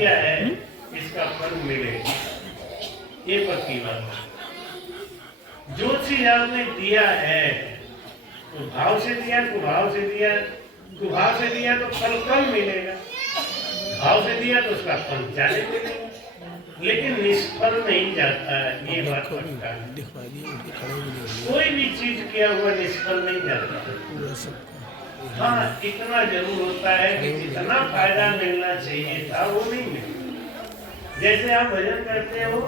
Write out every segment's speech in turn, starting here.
किया है इसका फल मिलेगा, ये पक्की बात है। जो चीज आपने दिया है तो भाव से दिया, कुभाव से दिया, कुभाव से दिया तो फल कम मिलेगा, भाव से दिया तो उसका फल ज्यादा मिलेगा, लेकिन निष्फल नहीं जाता है, ये बात पक्का है। कोई भी चीज किया हुआ निष्फल नहीं जाता। हाँ, इतना जरूर होता है कि जितना फायदा मिलना चाहिए था वो नहीं मिला। जैसे आप भजन करते हो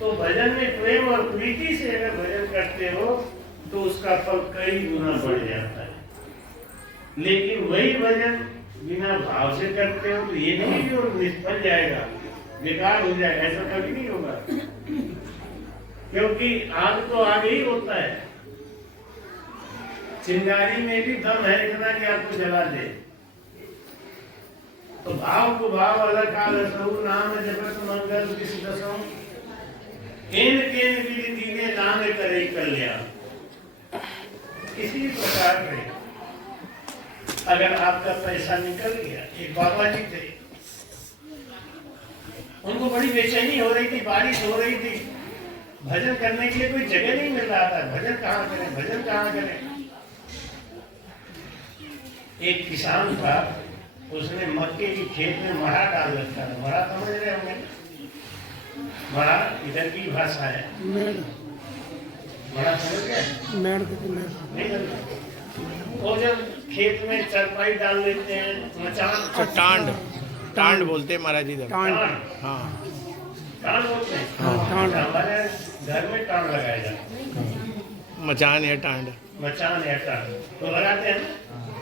तो भजन में प्रेम और प्रीति से अगर भजन करते हो तो उसका फल कई गुना बढ़ जाता है। लेकिन वही भजन बिना भाव से करते हो तो ये नहीं कि वो निष्फल जाएगा, बेकार हो जाएगा, ऐसा कभी नहीं होगा। क्योंकि आग तो आग ही होता है, चिंगारी में भी दम है इतना कि आपको जला दे। तो भाव को भाव अलग काल असहु नाम जपत मंगल किसी दसों केन केन विधि दीने नाम करे कल्याण। इसी प्रकार से अगर आपका पैसा निकल गया, एक बाबा जी थे, उनको बड़ी बेचैनी हो रही थी, बारिश हो रही थी, भजन करने के लिए कोई जगह नहीं मिल रहा था, भजन कहाँ करें, भजन कहाँ करें। एक किसान था, उसने मक्के की खेत में मड़ा डाल रखा था। मड़ा समझ रहे होंगे, मड़ा इधर की भाषा है, मड़ा समझ गए? नहीं जानते? वो जब खेत में चरपाई डाल लेते हैं, मचान, टांड टांड बोलते हैं महाराज इधर। टांड, हाँ टांड बोलते हैं। हमारे घर में टांड लगाया जाता है, मचान या टांड, मचान या टांड तो लगाते हैं।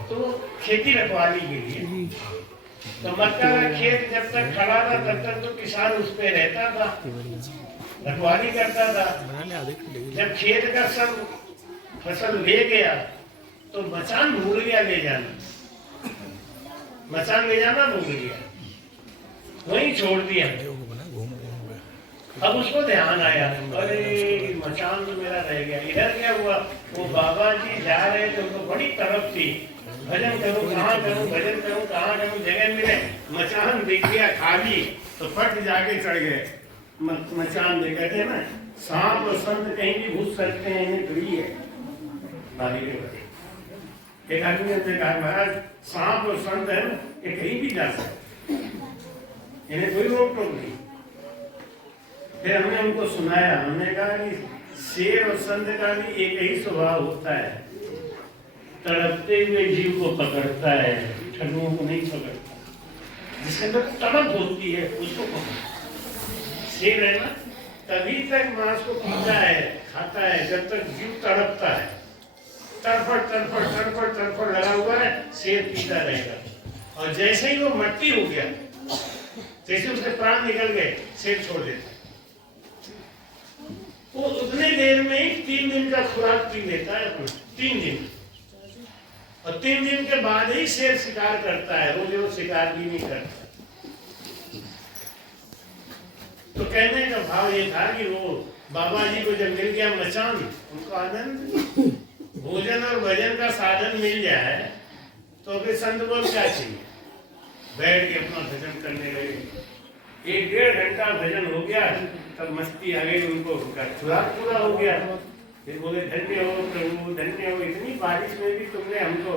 तो खेती रखवाली के लिए, तो मक्का का खेत जब तक खड़ा था तब तक तो किसान उस पे रहता था, रखवाली करता था। जब खेत का सब फसल ले गया तो मचान भूल गया ले जाना, मचान ले जाना भूल गया, वहीं छोड़ दिया। अब उसको ध्यान आया, अरे मचान तो मेरा रह गया, इधर क्या हुआ? वो बाबा जी जा रहे थे, उनको बड़ी तरफ थी, भजन करूं कहाँ करूं, भजन करूं कहाँ करूं, जगह मिले, मचान दिख गया खाली तो फट जाके चढ़ गए। मचान देखा थे ना, सांप और संत कहीं भी घुस सकते हैं, इन्हें फ्री है। एक आदमी ने कहा, महाराज सांप और संत है ना, ये कहीं भी जा सकते, इन्हें कोई रोक टोक नहीं। फिर हमने उनको सुनाया, हमने कहा कि शेर और संत का भी एक ही स्वभाव होता है, तड़पते हुए जीव को पकड़ता है, ठगुओं को नहीं पकड़ता। जिसके अंदर तड़प होती है उसको पकड़ता। शेर है ना, तभी तक मांस को पीता है, खाता है, जब तक जीव तड़पता है। तड़फड़ तड़फड़ तड़फड़ तड़फड़ लगा हुआ है, शेर पीता रहेगा। और जैसे ही वो मट्टी हो गया, जैसे उसके प्राण निकल गए, शेर छोड़ देता। वो उतने देर में ही 3 दिन का खुराक पी लेता है, 3 दिन, और 3 दिन के बाद ही शेर शिकार करता है, रोज रोज शिकार भी नहीं करता। तो कहने का भाव ये था कि वो बाबा जी को जब मिल गया मचान, उनको आनंद, भोजन और भजन का साधन मिल जाए तो फिर संत बोल क्या चाहिए, बैठ के अपना भजन करने लगे। 1-1.5 घंटा भजन हो गया, तब मस्ती आ गई उनको, उनका खुराक पूरा हो गया। फिर बोले, धन्य हो प्रभु, धन्य हो, इतनी बारिश में भी तुमने हमको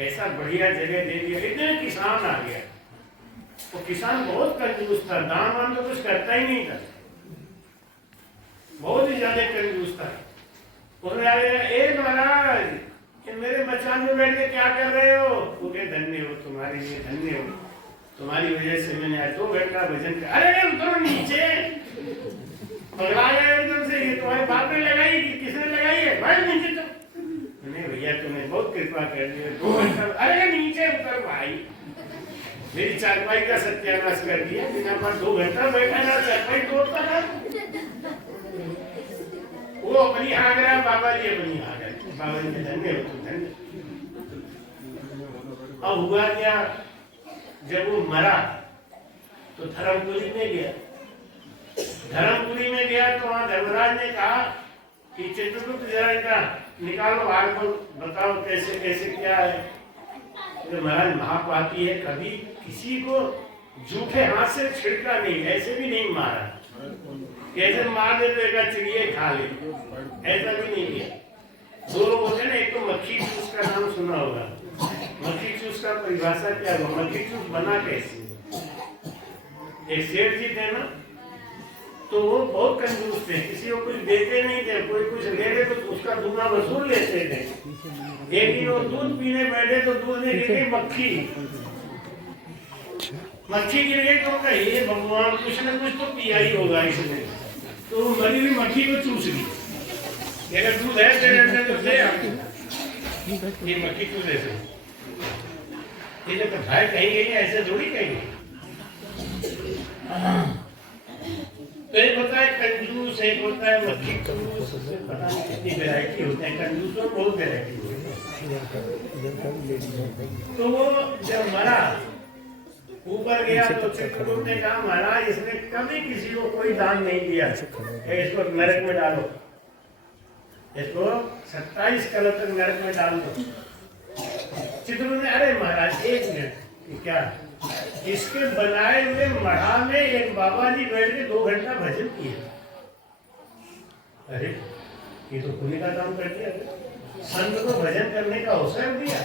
ऐसा बढ़िया जगह दे दिया। इतने किसान आ गया, वो किसान बहुत कंजूस था, दान वान तो कुछ करता ही नहीं था, बहुत ही ज्यादा कंजूस था। उसने आ गया, ए महाराज मेरे मचान में बैठ के क्या कर रहे हो? बोले, धन्य हो, तुम्हारे लिए धन्य हो, तुम्हारी वजह से मैंने आज 2 घंटा भजन किया। अरे उतरो नीचे, पगला गया एकदम से, ये तुम्हारे बाप ने लगाई, किसने लगाई है? भाई नीचे तो नहीं भैया, तुमने बहुत कृपा कर दी, 2 घंटा। अरे नीचे उतर भाई, मेरी चारपाई का सत्यानाश कर दिया, बिना पर 2 घंटा बैठा ना, चारपाई तोड़ता था। वो अपनी आ गया, बाबा जी अपनी आ गए, बाबा जी धन्य हो, तुम धन्य। अब हुआ क्या, जब वो मरा तो धर्मपुरी में गया। धर्मपुरी में गया तो वहां धर्मराज ने कहा कि चित्रगुप्त जरा इनका निकालो, हाल को बताओ कैसे कैसे क्या है। तो महाराज महापापी है, कभी किसी को झूठे हाथ से छिड़का नहीं, ऐसे भी नहीं मारा, कैसे मार दे तो एक चिड़िया खा ले, ऐसा भी नहीं किया। दो लोग होते ना, एक तो मक्खी चूस का नाम सुना होगा। मक्खी चूस का परिभाषा क्या हुआ? मक्खी चूस बना कैसे? एक सेठ जी थे ना, तो वो बहुत कंजूस थे, किसी को कुछ देते नहीं थे, कोई कुछ ले ले तो उसका दूना वसूल लेते थे। एक दिन वो दूध पीने बैठे तो दूध में गिर गई मक्खी, मक्खी गिर गई तो कही ये भगवान कुछ न कुछ तो पिया ही होगा इसने, तो मरी हुई मक्खी को चूस ली। अगर दूध है तेरे अंदर तो दे, ये मक्खी क्यों दे से? ये जो कथाएं कही गई है ऐसे थोड़ी कही गई। तो एक होता है कंजूस, एक होता है मक्खी चूस, पता नहीं कितनी वैरायटी होते हैं, कंजूस में बहुत वैरायटी होती है। तो वो जब मरा ऊपर गया तो चित्रकूट ने कहा महाराज इसने कभी किसी को कोई दान नहीं दिया, इसको नरक में डालो, इसको 27 कलप तक नरक में डाल दो। चित्रकूट ने अरे महाराज एक मिनट, क्या इसके बनाए हुए मढ़ा में एक बाबा जी बैठ के 2 घंटा भजन किए। अरे ये तो पुण्य का काम कर दिया, संत को भजन करने का अवसर दिया।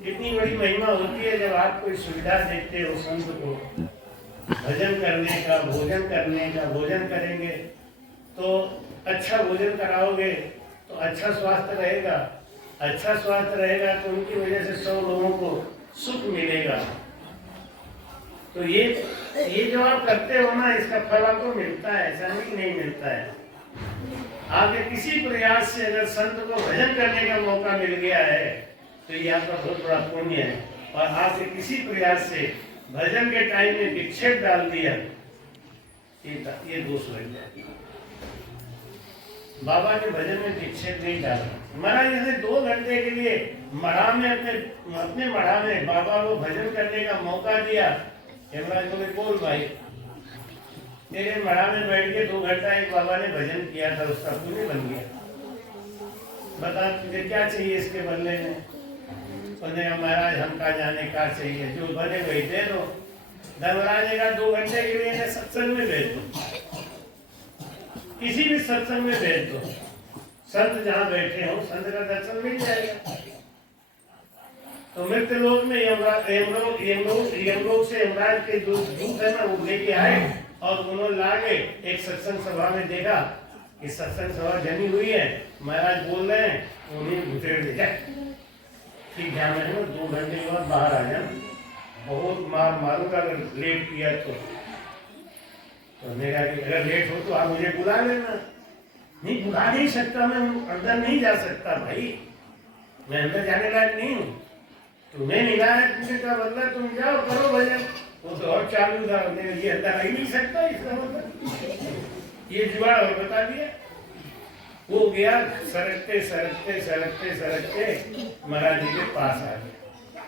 कितनी बड़ी महिमा होती है जब आप कोई सुविधा देते हो संत को भजन करने का, भोजन करने का। भोजन करेंगे तो अच्छा भोजन कराओगे तो अच्छा स्वास्थ्य रहेगा, अच्छा स्वास्थ्य रहेगा तो उनकी वजह से 100 लोगों को सुख मिलेगा। तो ये जो आप करते हो ना, इसका फल आपको मिलता है, ऐसा नहीं मिलता है। आपके किसी प्रयास से अगर संत को भजन करने का मौका मिल गया है तो ये आपका बहुत बड़ा पुण्य है। और आपके किसी प्रयास से भजन के टाइम में विक्षेप डाल दिया, ये दोष लग जाए। बाबा के भजन में विक्षेप नहीं डाला। महाराज जैसे 2 घंटे के लिए मढ़ा में अपने मढ़ा में बाबा को भजन करने का मौका दिया। यमराज बोले बोल भाई, तेरे मढ़ा में बैठ के 2 घंटा एक बाबा ने भजन किया था, उसका पुण्य बन गया, बता तुझे क्या चाहिए इसके बदले में? उसने कहा महाराज हम का जाने का चाहिए, जो बने वही दे दो। धर्मराज ने कहा 2 घंटे के लिए सत्संग में भेज दो, किसी भी सत्संग में भेज दो, संत जहाँ बैठे हो संत का दर्शन मिल जाएगा। तो मृत्यु लोक में यमलोक से यमराज के दूत है ना, वो लेके आए और उन्होंने लाके एक सत्संग सभा में देखा कि सत्संग सभा जमी हुई है, महाराज बोल रहे हैं, उन्हें घुसेड़ दे जाए, ठीक ध्यान रखना 2 घंटे के बाद बाहर आ जाना, बहुत मारूंगा अगर लेट किया तो। मेरा अगर लेट हो तो आप मुझे बुला लेना। नहीं बुला नहीं सकता, मैं अंदर नहीं जा सकता भाई, मैं अंदर जाने लायक नहीं हूँ। तुम्हें मिला है तुमने का बदला, तुम जाओ करो भजन। वो तो और चालू था, ये अंदर आ ही नहीं सकता, इसका मतलब ये जुआ और बता दिया। वो गया सरकते सरकते सरकते सरकते महाराज जी के पास आ गया।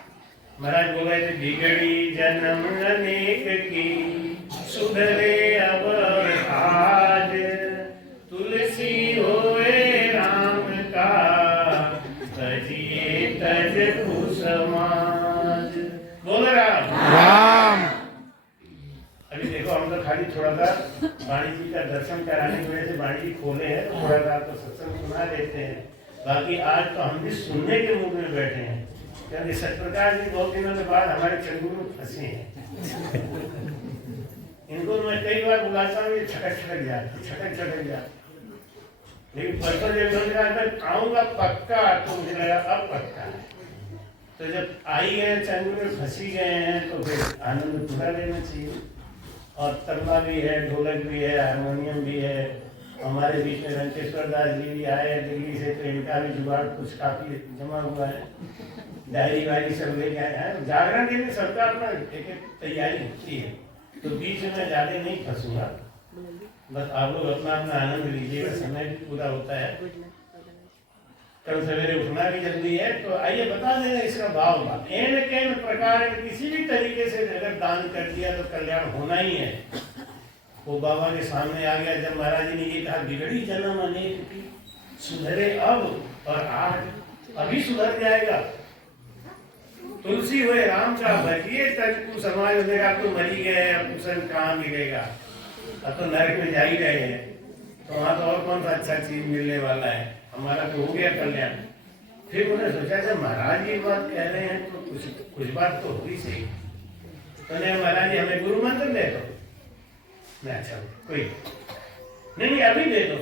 महाराज बोले थे बिगड़ी जन्म अनेक की, सुधरे अब आज, तुलसी होए राम का, तजिए तज कुसमाज। बोल राम। अभी देखो हम तो खाली थोड़ा सा वाणी जी का दर्शन कराने की वजह से वाणी जी खोले हैं, तो थोड़ा सा तो सत्संग सुना देते हैं। बाकी आज तो हम भी सुनने के मूड में बैठे हैं, क्योंकि सत्यप्रकाश जी बहुत दिनों के बाद हमारे चंगुल में फंसे हैं। इनको मैं कई बार बुलाता हूँ, ये छटक जाते, लेकिन परसों जब आऊंगा पक्का तो मुझे लगा अब पक्का है। तो जब आई गए चंगुल में फंसी गए हैं तो फिर आनंद पूरा लेना चाहिए। और तबला भी है, ढोलक भी है, हारमोनियम भी है। हमारे बीच में रंकेश्वर दास जी भी आए दिल्ली से, तो इनका भी जुगाड़ कुछ काफी जमा हुआ है, डायरी वायरी सब लेके आए हैं। जागरण के लिए सबका अपना एक तैयारी होती है, तो बीच में ज्यादा नहीं फंसूंगा, बस आप लोग अपना अपना आनंद लीजिएगा, समय भी पूरा होता है। कल सवेरे उठना भी जल्दी है, तो आइए बता देना इसका भाव। एन प्रकार किसी भी तरीके से अगर दान कर दिया तो कल्याण होना ही है। वो बाबा के सामने आ गया जब महाराज जी ने ये कहा बिगड़ी जन्म अनेक की, सुधरे अब और आज, अभी सुधर जाएगा। तुलसी हुए राम का भजिए तजकु समाज हो जाएगा। अब तो मरी गए, अब कुशन कहाँ मिलेगा, अब तो नरक में जा ही रहे हैं, तो वहाँ तो और कौन सा अच्छा चीज मिलने वाला है, हमारा तो हो गया कल्याण। फिर उन्हें सोचा जब महाराज ये बात कह रहे हैं तो कुछ बात तो होगी सही। तो महाराज जी हमें गुरु मंत्र दे दो। मैं अच्छा कोई नहीं अभी दे दो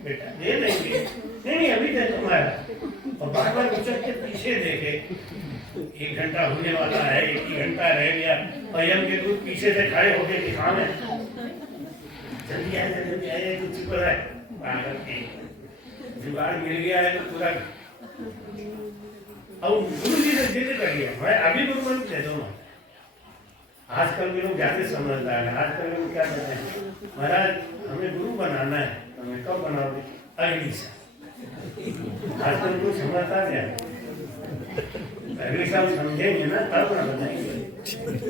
बेटा, दे देंगे, नहीं अभी दे दो महाराज। और बार बार उचक के पीछे देखे, 1 घंटा होने वाला है, 1 ही घंटा रह गया, और यम के दूध पीछे से खड़े होके दिखा में जल्दी आए कुछ पर है पागल के जुगाड़ मिल गया है तो पूरा। अब गुरु जी ने जिद कर लिया मैं अभी गुरु मंत्र दे दूंगा। आजकल के लोग ज्यादा समझदार है, आजकल लोग क्या कहते हैं महाराज हमें गुरु बनाना है, हमें कब बनाओगे, अगली साल। आजकल लोग समझदार है, अगले साल समझेंगे ना तब ना बताएंगे,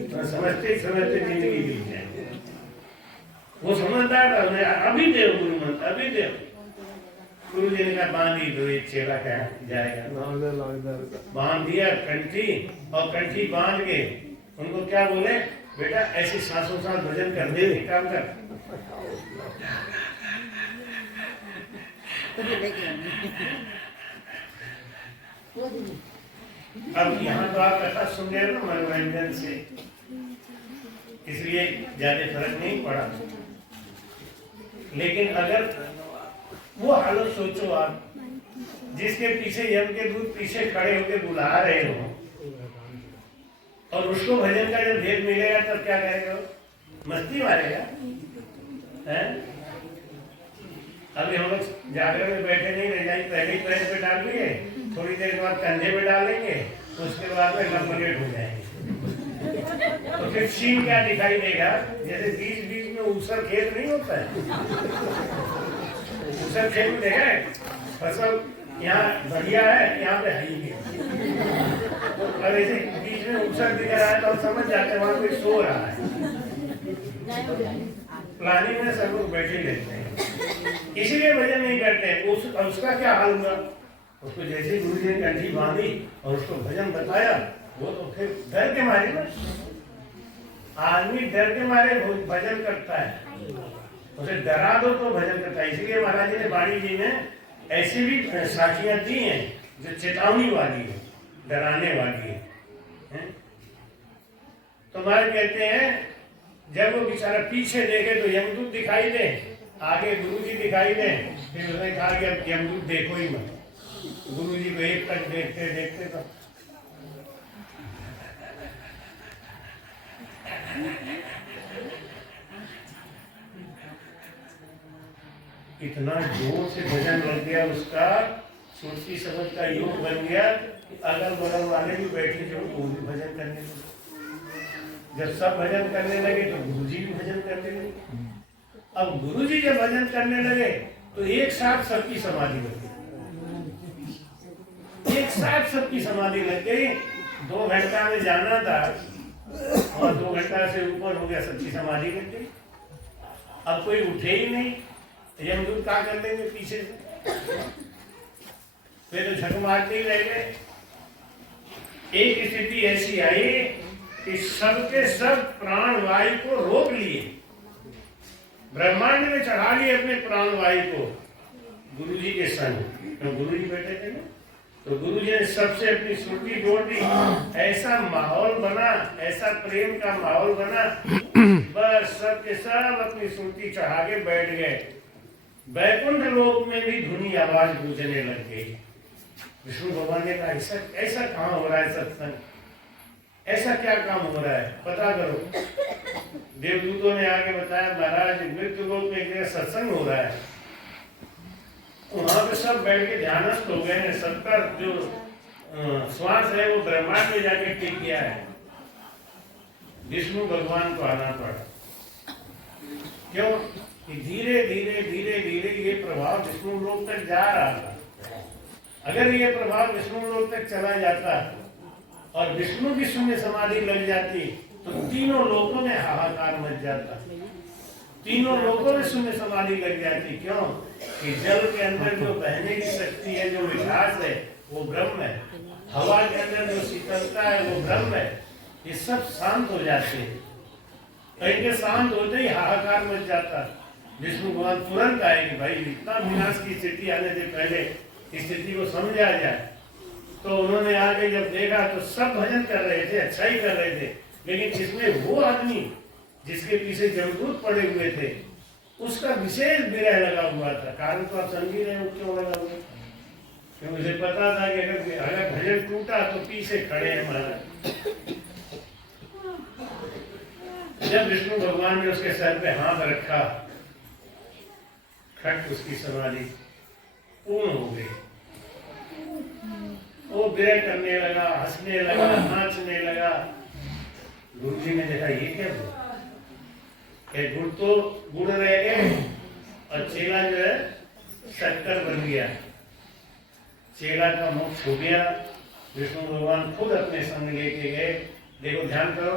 तो समझते समझते जिंदगी बीत जाएगी। वो समझदार था, उन्हें अभी दे गुरु मंत्र अभी दे। गुरु जी ने कहा बांध ही दो, एक चेला क्या जाएगा, बांध दिया कंठी, और कंठी बांध के उनको क्या बोले बेटा ऐसी सांसों सांस भजन कर दे, काम कर। अब यहाँ तो आप कथा सुन रहे हो ना मनोरंजन से, इसलिए ज्यादा फर्क नहीं पड़ा। लेकिन अगर वो हालत सोचो आप, जिसके पीछे यम के दूत पीछे खड़े होकर बुला रहे हो, और उसको भजन का जब भेद मिलेगा तब क्या करेगा, मस्ती मारेगा हैं? अभी हम लोग जागरण में बैठे नहीं रह जाए, पहले ही पैर पे डाल लिए, थोड़ी देर के बाद कंधे पे डालेंगे, उसके बाद में लंबलेट हो जाएंगे। तो फिर सीन क्या दिखाई देगा, जैसे बीच बीच में ऊसर खेत नहीं होता है, ऊसर खेत में देखा है फसल यहाँ बढ़िया है, यहाँ पे है ही नहीं, और ऐसे बीच में ऊसर दिख रहा है तो हम समझ जाते हैं वहाँ कोई सो रहा है। प्लानिंग में सब लोग बैठे रहते हैं, इसीलिए भजन नहीं करते हैं। उसका क्या हाल हुआ, उसको जैसे गुरु जी ने कंठी बांधी और उसको भजन बताया, वो तो फिर डर के मारे ना, आदमी डर के मारे भजन करता है, उसे डरा दो तो भजन करता है। इसीलिए महाराज जी ने वाणी जी ने ऐसी भी साखियां दी हैं जो चेतावनी वाली है, डराने वाली है? तो महाराज कहते हैं जब वो बेचारा पीछे देखे तो यमदूत दिखाई दे, आगे गुरु जी दिखाई दे, फिर उसने कहा कि अब यमदूत देखो ही मत। गुरु जी को एक तक देखते देखते तो इतना जोर से भजन बन गया उसका, सुरती समझ का योग बन गया, अगल बगल वाले भी बैठे जो वो भी भजन करने लगे। जब सब भजन करने लगे तो गुरु जी भी भजन करने लगे। अब गुरु जी जब भजन करने लगे तो एक साथ सबकी समाधि लग गई, एक साथ सबकी समाधि लग गई। 2 घंटा में जाना था और 2 घंटा से ऊपर हो गया, सबकी समाधि लग गई। अब कोई उठे ही नहीं, यमदूत क्या कर लेंगे पीछे से, वे तो झक मारते ही रह गए। एक स्थिति ऐसी आई कि सबके सब प्राण वायु को रोक लिए, ब्रह्मांड में चढ़ा लिए अपने प्राण वायु को गुरु जी के संग। तो गुरु जी बैठे थे ना, तो गुरु जी ने सबसे अपनी सुरती जोड़ दी, ऐसा माहौल बना, ऐसा प्रेम का माहौल बना, बस सबके सब अपनी सुरती चढ़ा के बैठ गए। वैकुंठ लोक में भी धुनी आवाज गूंजने लग गई। विष्णु भगवान ने कहा ऐसा ऐसा कहाँ हो रहा है सत्संग, ऐसा क्या काम हो रहा है पता करो। देवदूतों ने आके बताया महाराज मृत्यु लोक में एक जगह सत्संग हो रहा है, वहां पे सब बैठ के ध्यानस्थ हो गए हैं, सबका जो श्वास है वो ब्रह्मांड में जाके टिक गया है। विष्णु भगवान को आना पड़ा, क्यों कि धीरे धीरे धीरे धीरे ये प्रभाव विष्णु लोक तक जा रहा था। अगर ये प्रभाव विष्णु लोक तक चला जाता और विष्णु की शून्य समाधि लग जाती तो तीनों लोकों में हाहाकार मच जाता, तीनों लोकों में शून्य समाधि लग जाती। क्यों कि जल के अंदर जो बहने की शक्ति है, जो मिठास है, वो ब्रह्म है। हवा के अंदर जो शीतलता है वो ब्रह्म है। ये सब शांत हो जाते हैं। कहीं के शांत होते ही हाहाकार मच जाता। विष्णु भगवान तुरंत आए कि भाई इतना विनाश की स्थिति आने से पहले इस स्थिति को समझा जाए। तो उन्होंने आगे जब देखा तो सब भजन कर रहे थे, अच्छा ही कर रहे थे, लेकिन जिसमें वो आदमी जिसके पीछे जमदूत पड़े हुए थे उसका विशेष विरह लगा हुआ था। कारण तो आप समझ ही रहे हो क्यों लगा हुआ, क्योंकि मुझे पता था कि अगर भजन टूटा तो पीछे खड़े हैं महाराज। जब विष्णु भगवान ने उसके सर पे हाथ रखा, खट उसकी समाधि पूर्ण हो गई। वो विरह करने लगा, हंसने लगा, नाचने लगा। गुरु जी ने देखा ये क्या हुआ, गुड़ तो गुड़ रह गए और चेला जो है शक्कर बन गया। चेला का मोक्ष हो गया। विष्णु भगवान खुद अपने संग लेके गए। देखो ध्यान करो,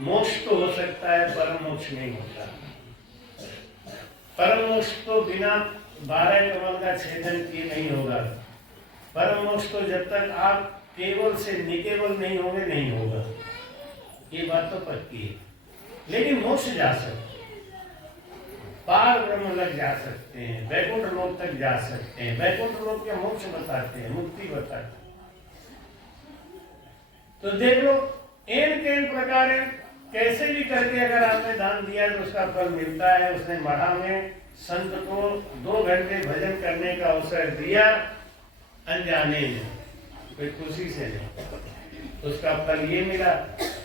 मोक्ष तो हो सकता है, परम मोक्ष नहीं होता। परम मोक्ष तो बिना 12 कमल का छेदन किए नहीं होगा। परम मोक्ष तो जब तक आप केवल से निकेवल नहीं होंगे नहीं होगा, ये बात तो पक्की है। लेकिन मोक्ष जा सकते हैं, पार ब्रह्म लग जा सकते हैं, वैकुंठ लोक तक जा सकते हैं। वैकुंठ लोक के मोक्ष बताते हैं, मुक्ति बताते हैं। तो देख लो इन प्रकार कैसे भी करके अगर आपने दान दिया तो उसका फल मिलता है। उसने मढ़ा में संत को 2 घंटे भजन करने का अवसर दिया, अनजाने में, कोई खुशी से नहीं। उसका फल ये मिला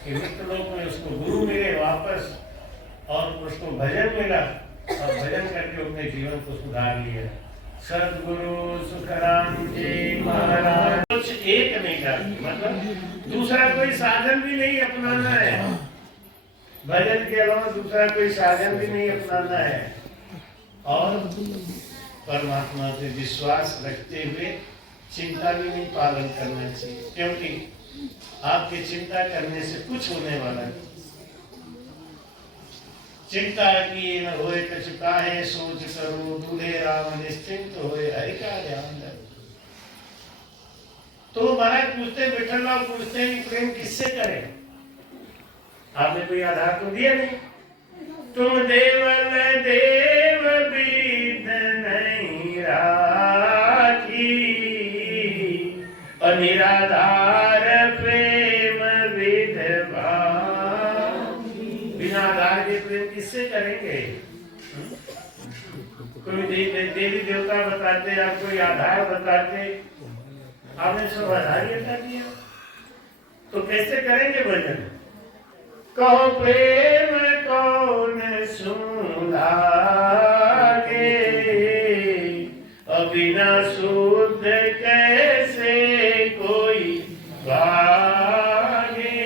कि मित्र लोक में उसको गुरु मिले वापस, और उसको भजन मिला, और भजन करके अपने जीवन को सुधार लिया। सदगुरु सुखराम जी महाराज। कुछ एक नहीं था, मतलब दूसरा कोई साधन भी नहीं अपनाना है। भजन के अलावा दूसरा कोई साधन भी नहीं अपनाना है, और परमात्मा से विश्वास रखते हुए चिंता भी नहीं पालन करना चाहिए, क्योंकि आपकी चिंता करने से कुछ होने वाला नहीं। चिंता की न होए कछु काहे, सोच करो दूल्हे राम निश्चिंत होए हरि का ध्यान धरो। तो महाराज पूछते, विठ्ठलराव पूछते हैं प्रेम किससे करें? आपने कोई आधार तो दिया नहीं। तुम देवल देव विद नहीं राखी, और निराधार प्रेम विधवा। बिना आधार के प्रेम किससे करेंगे? कोई देवी देवता बताते, आप कोई आधार बताते, आपने सब आधारियता किया, तो कैसे करेंगे भजन? कहो प्रेम कौन सुधागे, बिना शुद्ध कैसे कोई भागे।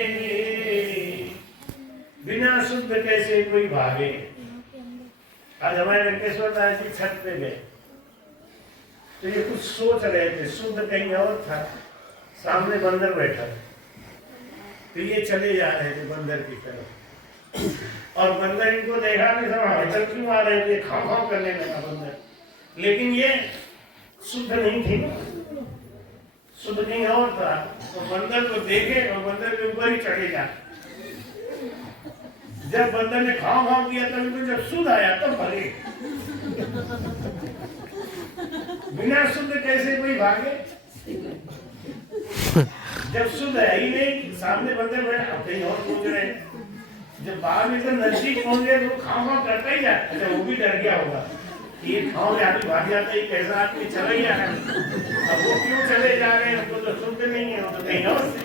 बिना शुद्ध कैसे कोई भागे। आज हमारे वेंकटेश्वर दास जी छत पे गए तो ये कुछ सोच रहे थे, शुद्ध कहीं और था, सामने बंदर बैठा था। तो ये चले जा रहे थे बंदर की तरफ, और बंदर इनको देखा कि सब हड़चल क्यों आ रहे थे, खाव खाव करने लगा बंदर। लेकिन ये शुद्ध नहीं थे, शुद्ध कहीं और था। तो बंदर को देखे और बंदर के ऊपर ही चढ़े जा। जब बंदर ने खाव खाव किया तब इनको जब शुद्ध आया तब भागे। बिना शुद्ध कैसे कोई भागे? जब शुद्ध है ही नहीं, सामने बंदे बैठे, अब कहीं और सोच रहे हैं। जब बाहर में नजदीक पहुंच गए तो खाव खाव करता ही जाए। अच्छा वो भी डर गया होगा कि ये खाव आदमी भाग जाता है, कैसा आदमी चला ही जा रहा है, अब वो क्यों चले जा रहे हैं, हमको तो शुद्ध नहीं है, तो कहीं और से।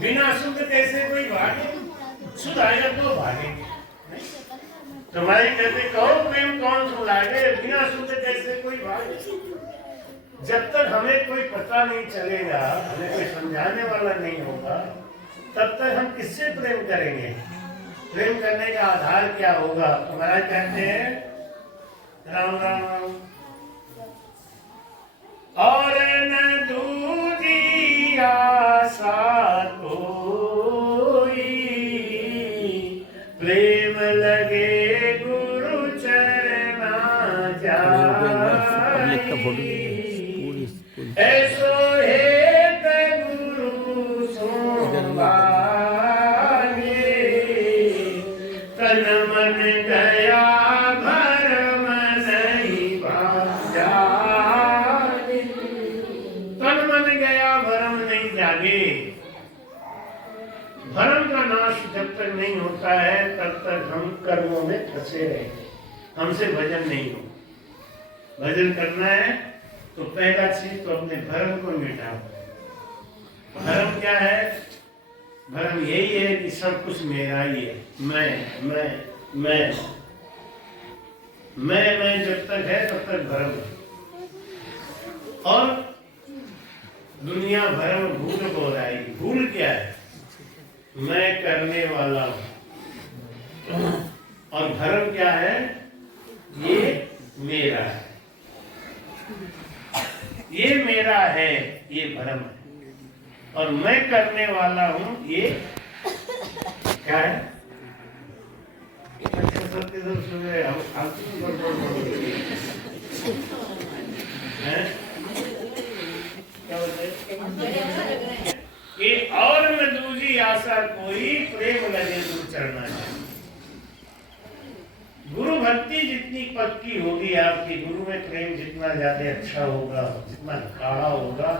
बिना शुद्ध कैसे कोई भागे? शुद्ध आएगा तो भागेंगे। तुम्हारे कहते कहो प्रेम कौन सुनागे, बिना शुद्ध कैसे कोई भागे। जब तक हमें कोई पता नहीं चलेगा, हमें कोई समझाने वाला नहीं होगा, तब तक हम किससे प्रेम करेंगे? प्रेम करने का आधार क्या होगा? महाराज कहते हैं राम राम। और न दूजी आशा कोई, प्रेम लगे गुरु चरना जाई। नाश जब तक नहीं होता है तब तक हम कर्मों में फंसे रहेंगे, हमसे भजन नहीं हो। भजन करना है तो पहला चीज तो अपने भरम को मिटाओ। भरम क्या है? भरम यही है कि सब कुछ मेरा ही है, मैं जब तक है तब तक भरम है। और दुनिया भरम भूल बोल आएगी। भूल क्या है? मैं करने वाला हूं। और भरम क्या है? ये मेरा है, ये मेरा है, ये भरम है। और मैं करने वाला हूं, ये क्या है? कि और न दूजी आशा कोई, प्रेम लगे दूर चढ़ना है। गुरु भक्ति जितनी पक्की होगी आपकी, गुरु में प्रेम जितना ज्यादा अच्छा होगा, जितना गाढ़ा होगा,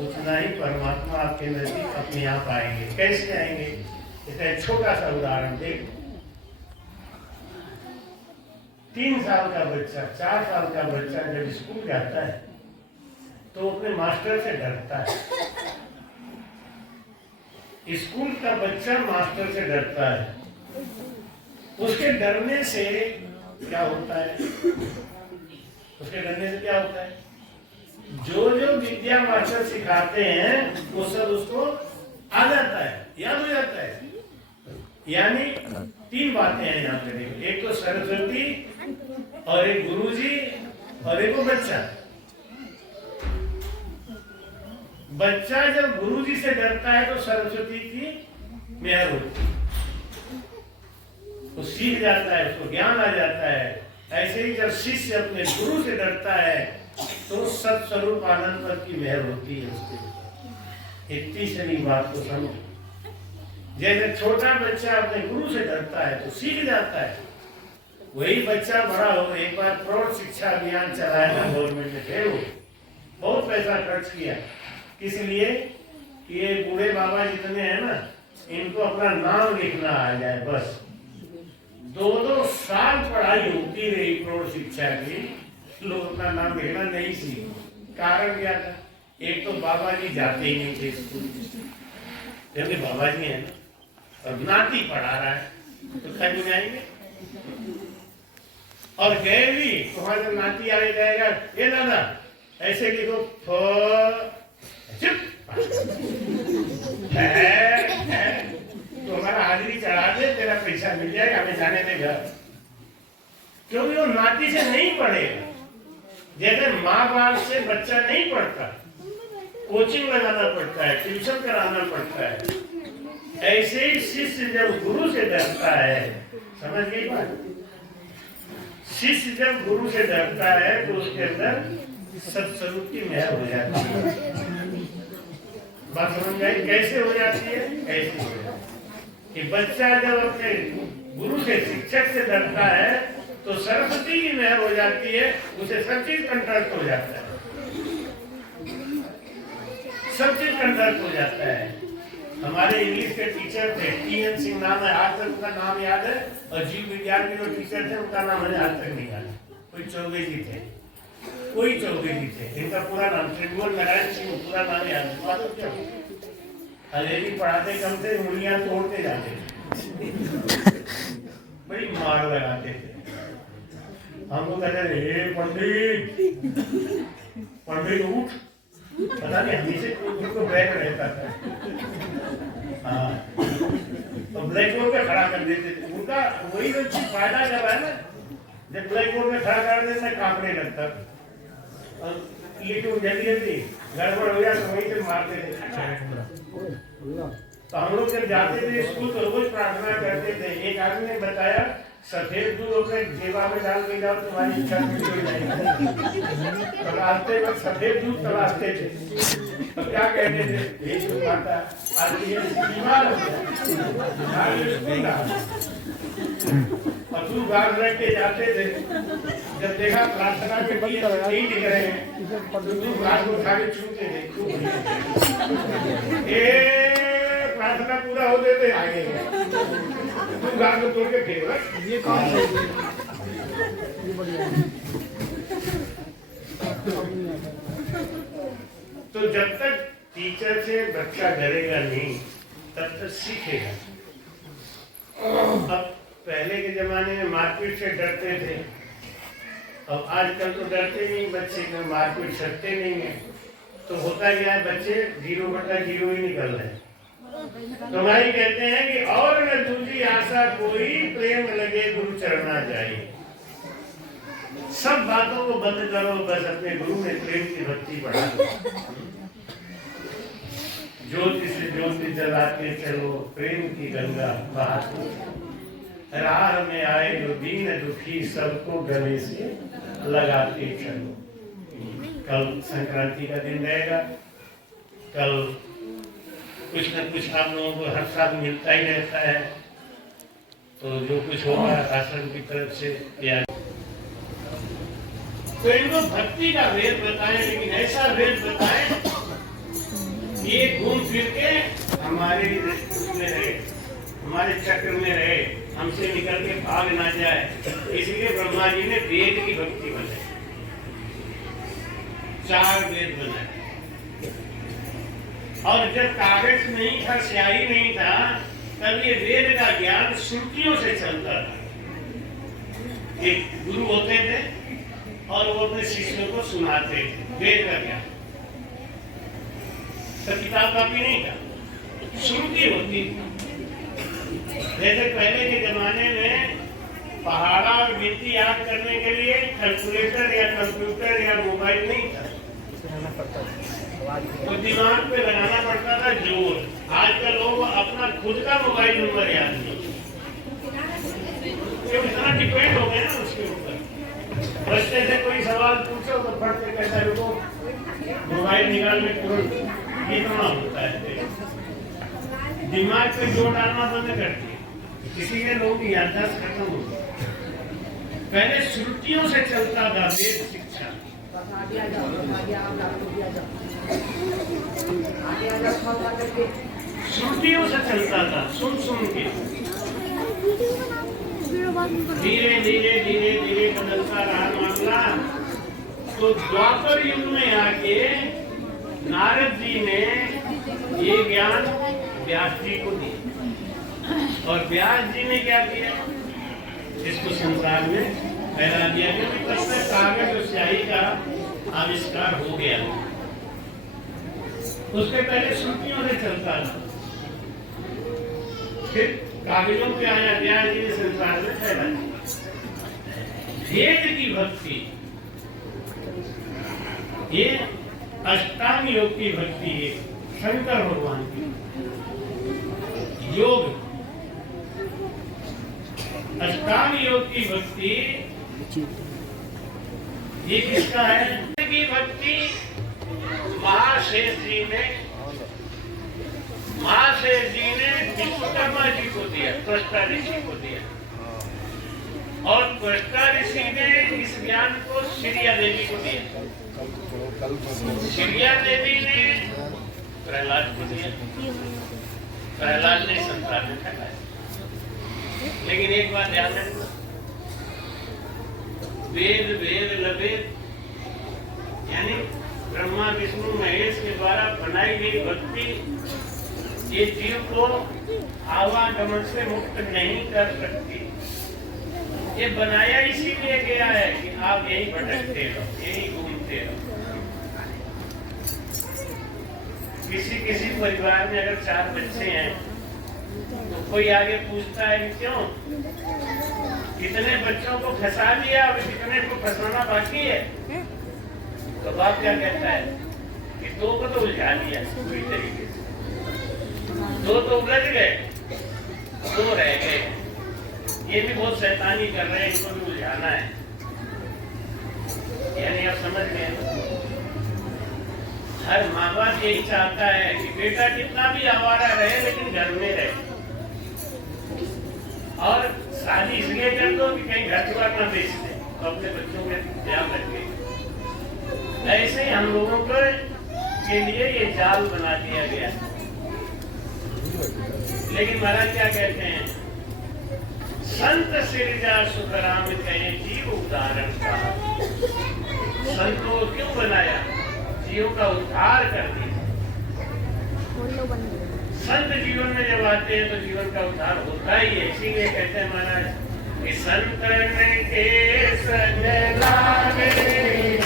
उतना ही परमात्मा आपके नजदीक अपने आप आएंगे। कैसे आएंगे? इसका एक छोटा सा उदाहरण देखो। 3 साल का बच्चा, 4 साल का बच्चा जब स्कूल जाता है तो अपने मास्टर से डरता है। स्कूल का बच्चा मास्टर से डरता है। उसके डरने से क्या होता है? उसके डरने से क्या होता है? जो जो विद्या मास्टर सिखाते हैं वो सब उसको आ जाता है, याद हो जाता है। यानी 3 बातें हैं यहाँ पे। एक तो सरस्वती, और एक गुरुजी, और एक वो बच्चा। बच्चा जब गुरुजी से डरता है तो सरस्वती की मेहर होती है, वो सीख जाता है, उसको ज्ञान आ जाता है। ऐसे ही जब शिष्य अपने गुरु से डरता है तो सत्स्वरूप आनंद पर की मेहर होती है उसके। एक तीसरी बात को समझो, जैसे छोटा बच्चा अपने गुरु से डरता है तो सीख जाता है, वही बच्चा बड़ा हो। एक बार प्रौढ़ शिक्षा अभियान चलाया था गवर्नमेंट ने, थे वो बहुत पैसा खर्च किया। किस लिए? कि ये बूढ़े बाबा जितने हैं ना, इनको अपना नाम लिखना आ जाए बस। 2-2 साल पढ़ाई होती रही प्रौढ़ शिक्षा की, लोग अपना नाम लिखना नहीं सीखे। कारण क्या था? एक तो बाबा जी जाते ही नहीं थे स्कूल, क्योंकि बाबा जी है ना, और नाती पढ़ा रहा है तो क्या बुझाएंगे। और गए भी तो वहां जब नाती आगे जाएगा, ये दादा ऐसे लिखो, चुप तो हमारा हाजिरी चढ़ा दे, तेरा पैसा मिल जाएगा, हमें जाने दे घर। क्योंकि वो नाती से नहीं पढ़ेगा। जैसे माँ बाप से बच्चा नहीं पढ़ता, कोचिंग लगाना पड़ता है, ट्यूशन कराना पड़ता है, ऐसे ही शिष्य जब गुरु से डरता है, समझ गई बात? शिष्य जब गुरु से डरता है तो उसके अंदर सत्स्वरूप की मेहर हो जाती है। बात समझ गई? कैसे हो जाती है? ऐसे हो जाती है कि बच्चा जब अपने गुरु से, शिक्षक से डरता है तो सरस्वती की मेहर हो जाती है, उसे सब चीज कंट्रोल हो जाता है, सब चीज कंट्रोल हो जाता है। हमारे इंग्लिश के टीचर थे, टी.एन. सिंह नाम है, आज तक उनका नाम याद है। और जीव विज्ञान के जो टीचर थे उनका नाम मुझे आज तक नहीं याद। कोई चौबे जी थे, इनका पूरा नाम त्रिभुवन नारायण सिंह, पूरा नाम याद है। अंग्रेजी पढ़ाते कम से मुड़ियां तोड़ते जाते थे, बड़ी मार लगाते थे। हमको कहते थे, हे पंडित उठ। पता नहीं हमेशा उनको ब्लैक रहता था, हाँ, तो ब्लैक बोर्ड पे खड़ा कर देते थे। उनका वही तो चीज फायदा जब है ना, जब ब्लैक बोर्ड में खड़ा कर देते कांपने लगता, और लिखो जल्दी गड़बड़ हो जाए तो वही से मारते थे। तो हम लोग जब जाते थे स्कूल तो रोज प्रार्थना करते थे। एक आदमी ने बताया, सफेद दूध अपने जेबा में डाल के जाओ तुम्हारी इच्छा पूरी हो जाएगी। तो रास्ते में सफेद दूध तलाशते थे, तो क्या कहते थे, ये जो माता आज ये बीमार हो गया, और दूध बाग रख के जाते थे। जब देखा प्रार्थना के लिए नहीं दिख रहे हैं तो दूध बाग को उठा के छूते थे, प्रार्थना पूरा होते थे आगे तू घास को तोड़ के फेंक। ये कौन सा तो जब तक टीचर से बच्चा डरेगा नहीं तब तक सीखेगा। अब पहले के जमाने में मारपीट से डरते थे, अब आजकल तो डरते नहीं बच्चे, का मारपीट सकते नहीं है। तो होता क्या है, बच्चे 0/0 ही निकल रहे हैं। तो भाई कहते हैं कि और न दूजी आशा कोई, प्रेम लगे गुरु चरना जाए। सब बातों को बंद करो, बस अपने गुरु में प्रेम की बत्ती बढ़ा दो। ज्योति से ज्योति जलाते चलो, प्रेम की गंगा बहाते। राह में आए जो दीन दुखी, सबको गले से लगाते चलो। कल संक्रांति का दिन रहेगा, कल कुछ न कुछ आप लोगों को हर साल मिलता ही रहता है। तो जो कुछ होगा आश्रम की तरफ से या तो इनको भक्ति का वेद बताएं, लेकिन ऐसा वेद बताएं कि ये घूम फिर के हमारे में रहे, हमारे चक्र में रहे, हमसे निकल के भाग ना जाए। इसलिए ब्रह्मा जी ने वेद की भक्ति बनाई, 4 वेद बनाए। और जब कागज नहीं था, स्याही नहीं था, तब ये वेद का ज्ञान श्रुतियों से चलता था। एक गुरु होते थे और वो अपने शिष्यों को सुनाते थे वेद का ज्ञान। तो किताब कापी नहीं था, श्रुति होती थी। जैसे पहले के जमाने में पहाड़ा और गिनती याद करने के लिए कैलकुलेटर या कंप्यूटर या मोबाइल नहीं था, तो दिमाग पे लगाना पड़ता था जोर। आजकल लोग अपना खुद का मोबाइल नंबर याद नहीं, क्यों इतना डिपेंड हो गया ना उसके ऊपर। बच्चे से कोई सवाल पूछो तो फट से कहता है रुको, मोबाइल निकाल के तुरंत कितना होता है। दिमाग पे जोर डालना बंद कर दिया, इसीलिए लोगों की याददाश्त खत्म हो गई। पहले श्रुतियों से चलता था वेद शिक्षा। श्रुतियों से चलता था, सुन सुन के धीरे धीरे धीरे धीरे बदलता रहा मामला। तो द्वापर युग में आके नारद जी ने ये ज्ञान व्यास जी को दिया, और व्यास जी ने क्या किया, इसको संसार में फैला दिया। क्योंकि तब तक कागज और स्याही का आविष्कार हो गया, उसके पहले श्रुतियों से चलता था, फिर कागजों पे आया, व्यास जी ने संसार में फैला दिया। वेद की भक्ति, ये अष्टांग योग की भक्ति है, शंकर भगवान की योग। अष्टांग योग की भक्ति ये किसका है? की भक्ति महाशेष जी ने विश्वकर्मा जी को दिया, त्वष्टा ऋषि को दिया, और त्वष्टा ऋषि ने इस ज्ञान को श्रिया देवी को दिया। श्रिया देवी ने प्रहलाद को दिया, प्रहलाद ने संसार में फैलाया। लेकिन एक बात ध्यान रखना, वेद वेद लवेद, यानी ब्रह्मा विष्णु महेश के द्वारा बनाई गई भक्ति ये जीव को आवागमन से मुक्त नहीं कर सकती। ये बनाया इसीलिए गया है कि आप यही भटकते रहो, यही घूमते रहो। किसी परिवार में अगर 4 बच्चे हैं तो कोई आगे पूछता है कि क्यों कितने बच्चों को फंसा लिया, अभी कितने को फंसाना बाकी है? तो बाप क्या कहता है कि 2 को तो उलझा लिया पूरी तरीके से, 2 तो उलझ गए, 2 रह गए। ये भी बहुत शैतानी कर रहे हैं, इनको भी उलझाना है। यानी आप समझ गए, हर माँ बाप यही चाहता है कि बेटा कितना भी आवारा रहे लेकिन घर में रहे, और शादी इसलिए कर दो कि कहीं घर द्वार ना बेच दे, तो अपने बच्चों में ध्यान रखे। ऐसे ही हम लोगों को के लिए ये जाल बना दिया गया। लेकिन महाराज क्या कहते हैं, संत सिरजा सुखराम कहे जीव उदाहरण का। संतों को क्यों बनाया? जीव का उद्धार कर दिया। संत जीवन में जब आते हैं तो जीवन का उद्धार होता ही है। इसीलिए कहते हैं महाराज कि संतन के संग लागे